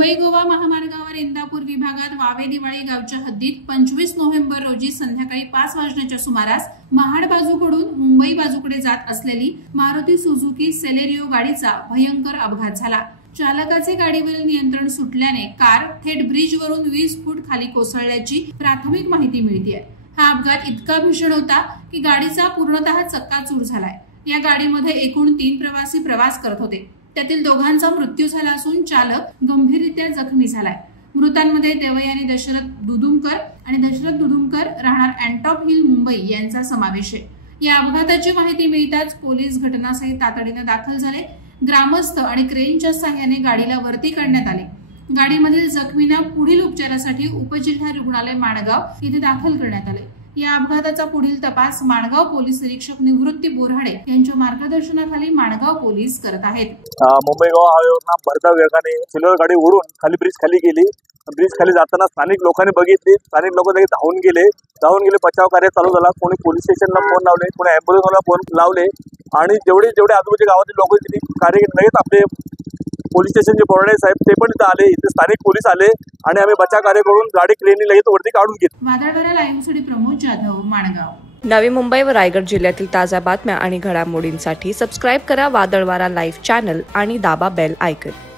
मुंबई गोवा महामार्गावर इंदापूर विभागात वावे दिवाळी गावच्या हद्दीत 25 नोव्हेंबर रोजी संध्याकाळी 5 वाजण्याच्या सुमारास महाड बाजूकडून मुंबई बाजूकडे जात असलेली मारुती सुझुकी सेलेरियो गाडीचा भयंकर अपघात झाला। चालकाचे गाडीवरील नियंत्रण सुटल्याने कार थेट ब्रिजवरून 20 फूट खाली कोसळल्याची प्राथमिक माहिती मिळते। हा अपघात इतका भीषण होता की गाडीचा पूर्णतः चक्काचूर झालाय। या गाडीमध्ये एकूण 3 प्रवासी प्रवास करत होते। त्यातील दोघांचा मृत्यू झाला असून चालक गंभीररित्या जखमी झालाय। मृतांमध्ये देवयानी दशरथ दुदुमकर आणि दशरथ दुदुमकर राहणार अँटॉप हिल मुंबई यांचा समावेश आहे। या अपघाताची माहिती मिळताच पोलीस घटनास्थळी तातडीने दाखल झाले। ग्रामस्थ आणि क्रेनच्या सहाय्याने गाडीला वरती काढण्यात आले। गाडीमधील जखमींना पुढील उपचारासाठी उपजिल्हा रुग्णालय माणगाव येथे दाखल करण्यात आले। या अपघाताचा पुढील तपास माणगाव पोलीस निरीक्षक निवृत्ती बोराडे यांच्या मार्गदर्शनाखाली माणगाव पोलीस करत आहेत। मुंबई गोवा हायवेवरून भरधाव वेगाने सिल्वर गाडी उडून खाली ब्रिज खाली गेली। ब्रिज खाली जाताना स्थानिक लोकांनी बघितली। स्थानिक लोक लगेच धावून गेले। बचाव कार्य चालू झाला। कोणी पोलीस स्टेशनला फोन लावले, कोणी ॲम्ब्युलन्सला फोन लावले आणि जेवढे आजूबाजूच्या गावातील लोक कार्य लगेच आपले पोलीस स्टेशनचे बोराडे साहेब ते पण इथे आले। इथे स्थानिक पोलीस आले आणि आम्ही बचाव कार्य करून गाडी क्रेनने लगेच वरती काढून घेतली। वादळवाडा लाईव्हसाठी प्रमोद जाधव, माणगाव। नवी मुंबई व रायगड जिल्ह्यातील ताज्या बातम्या आणि घडामोडींसाठी सबस्क्राईब करा वादळवाडा लाईव्ह चॅनल आणि दाबा बेल आयकॉन।